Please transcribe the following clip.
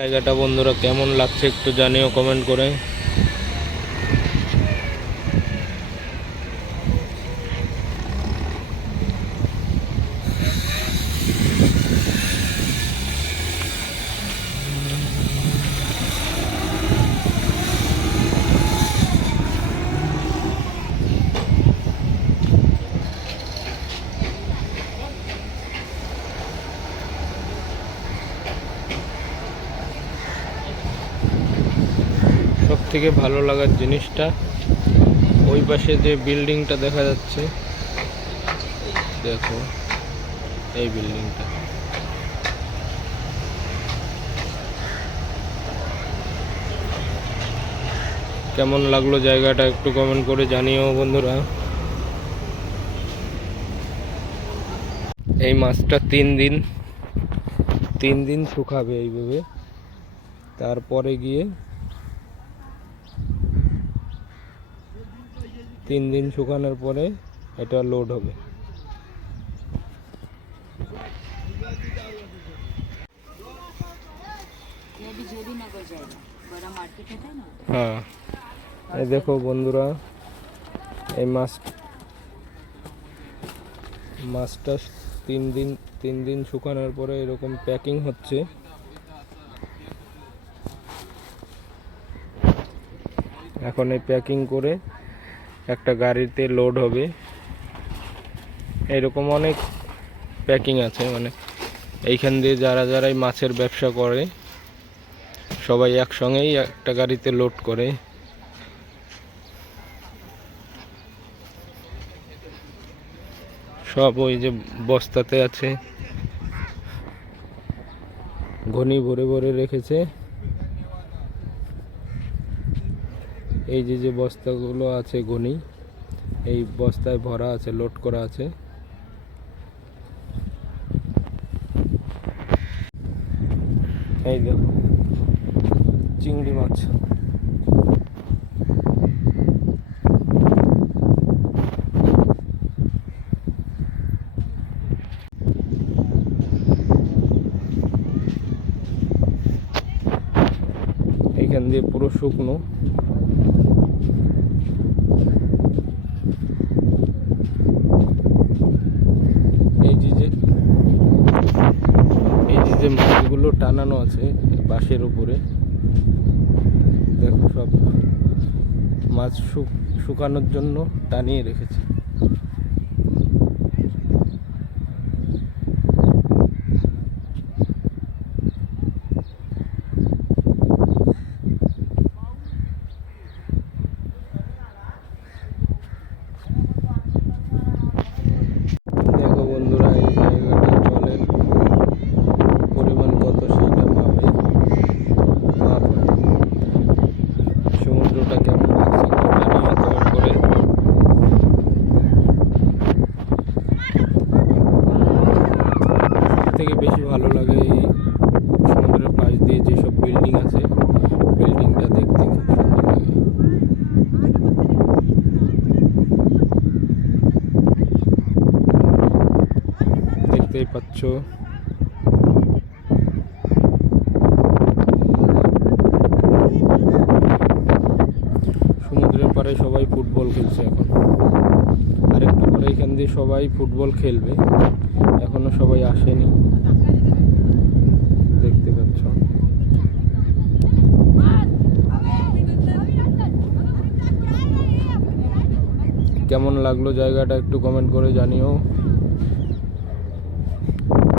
জায়গাটা বন্ধুরা কেমন লাগছে একটু জানিও কমেন্ট করে। সব থেকে ভালো লাগার জিনিসটা ওই পাশে যে বিল্ডিংটা দেখা যাচ্ছে, দেখো এই বিল্ডিংটা কেমন লাগলো জায়গাটা একটু কমেন্ট করে জানিও বন্ধুরা। এই মাছটা 3 দিন শুকাবে এইভাবে, তারপরে গিয়ে 3 দিন শুকানোর পরে এটা লোড হবে। হ্যাঁ, এই দেখো বন্ধুরা, এই মাছটা 3 দিন শুকানোর পরে এরকম প্যাকিং হচ্ছে। এখন এই প্যাকিং করে একটা গাড়িতে লোড হবে। এরকম অনেক প্যাকিং আছে, মানে এইখান দিয়ে যারা মাছের ব্যবসা করে সবাই একসঙ্গেই একটা গাড়িতে লোড করে। সব ওই যে বস্তাতে আছে, ঘনি ভরে ভরে রেখেছে। এই যে বস্তাগুলো আছে ঘনি, এই বস্তায় ভরা আছে, লোড করা আছে। এই দেখো চিংড়ি মাছ, এইখান দিয়ে পুরো শুকনো। এই যে মাছগুলো টানানো আছে বাঁশের উপরে, দেখো সব মাছ শুকানোর জন্য টানিয়ে রেখেছে। দেখো বন্ধুরা, এই জায়গাটা জলের পরিমাণ কত সেটা সমুদ্রটা কেমন লাগছে একটু জানিও কমেন্ট করে। থেকে বেশি ভালো লাগে এই সমুদ্রের পাশ দিয়ে যেসব বিল্ডিং আছে, বিল্ডিংটা দেখতে খুব সুন্দর লাগে। দেখতেই পাচ্ছ সমুদ্রের পাড়ে সবাই ফুটবল খেলছে এখন, আর একটু পরে এখান দিয়ে সবাই ফুটবল খেলবে, এখনো সবাই আসেনি, দেখতে পাচ্ছ। কেমন লাগলো জায়গাটা একটু কমেন্ট করে জানিও।